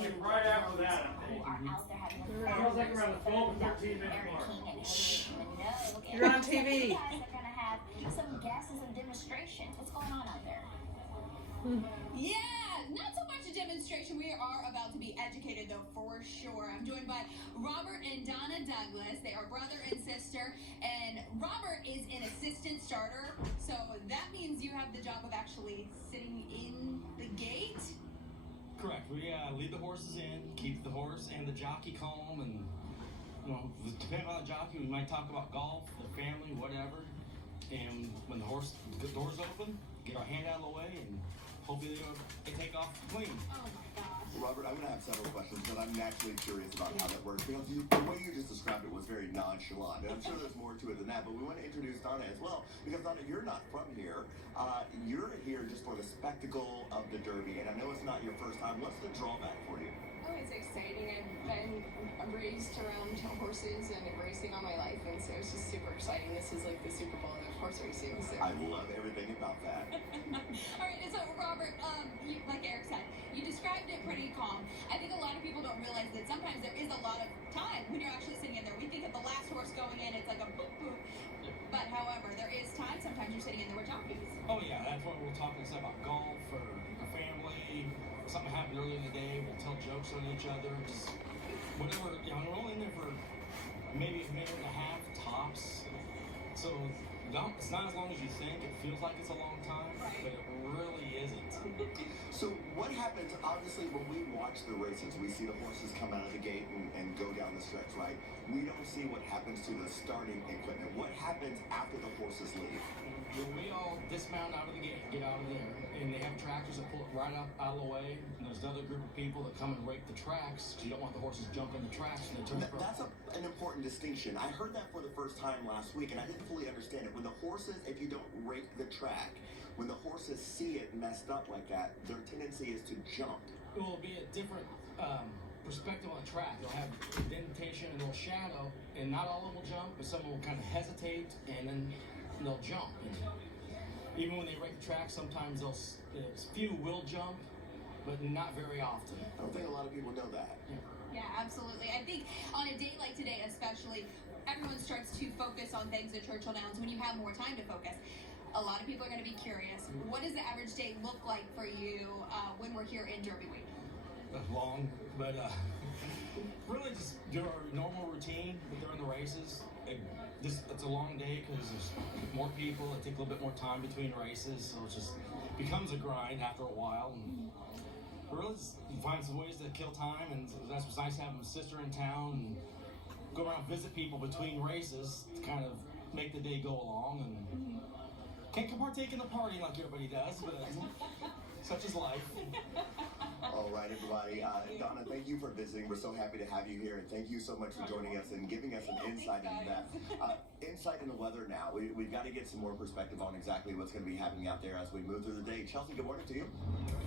two right after that, who are out there having a Feels like around the 12 to 13 minute Aaron mark. King and Haley Minogue. You're on TV. You guys are gonna have some guests and some demonstrations. What's going on out there? Yeah, not so much a demonstration. We are about to be educated, though, for sure. I'm joined by Robert and Donna Douglas. They are brother and sister, and Robert is an assistant starter, so that means you have the job of actually sitting in the gate. Correct. We lead the horses in, keep the horse and the jockey calm, and depending on the jockey, we might talk about golf, the family, whatever. And when the doors open, get our hand out of the way, and hopefully they take off clean. Oh my gosh. Robert, I'm going to have several questions, but I'm naturally curious about how that works. Because the way you just described it was very nonchalant, and I'm sure there's more to it than that. But we want to introduce Donna as well, because Donna, you're not from here. You're here just for the spectacle of the Derby, and I know it's not your first time. What's the drawback for you? Oh, it's exciting. I'm raised around horses and racing all my life, and so it's just super exciting. This is like the Super Bowl of horse racing. So. I love everything about that. All right, so Robert, like Eric said, you described it pretty calm. I think a lot of people don't realize that sometimes there is a lot of time when you're actually sitting in there. We think of the last horse going in, it's like a boop boop. But however, there is time. Sometimes you're sitting in there with jockeys. Oh yeah, that's what we're talking about golf or a family. Something happened earlier in the day, we'll tell jokes on each other, just whatever. We're only in there for maybe a minute and a half tops, so it's not as long as you think. It feels like it's a long time, but it really isn't. So what happens, obviously, when we watch the races, we see the horses come out of the gate and go down the stretch, right? We don't see what happens to the starting equipment. What happens after the horses leave? When we all dismount out of the gate, get out of there, and they have tractors that pull it right up out of the way, and there's another group of people that come and rake the tracks, because you don't want the horses jumping the tracks and they turn That's an important distinction. I heard that for the first time last week, and I didn't fully understand it. When the horses, if you don't rake the track, when the horses see it messed up like that, their tendency is to jump. It will be a different perspective on the track. They'll have indentation and they'll shadow, and not all of them will jump, but some will kind of hesitate, and then they'll jump. Even when they rake the track, sometimes few will jump, but not very often. I don't think a lot of people know that. Yeah, absolutely. I think on a day like today especially, everyone starts to focus on things at Churchill Downs when you have more time to focus. A lot of people are going to be curious. What does the average day look like for you when we're here in Derby Week? Long, but really just do our normal routine during the races. It's a long day because there's more people. It takes a little bit more time between races, so it just becomes a grind after a while. And really just find some ways to kill time, and that's what's nice having a sister in town and go around and visit people between races to kind of make the day go along. And can't partake in the party like everybody does, but such is life. All right, everybody. Donna, thank you for visiting. We're so happy to have you here, and thank you so much for joining us and giving us an insight into that. Insight into the weather now. We've got to get some more perspective on exactly what's going to be happening out there as we move through the day. Chelsea, good morning to you.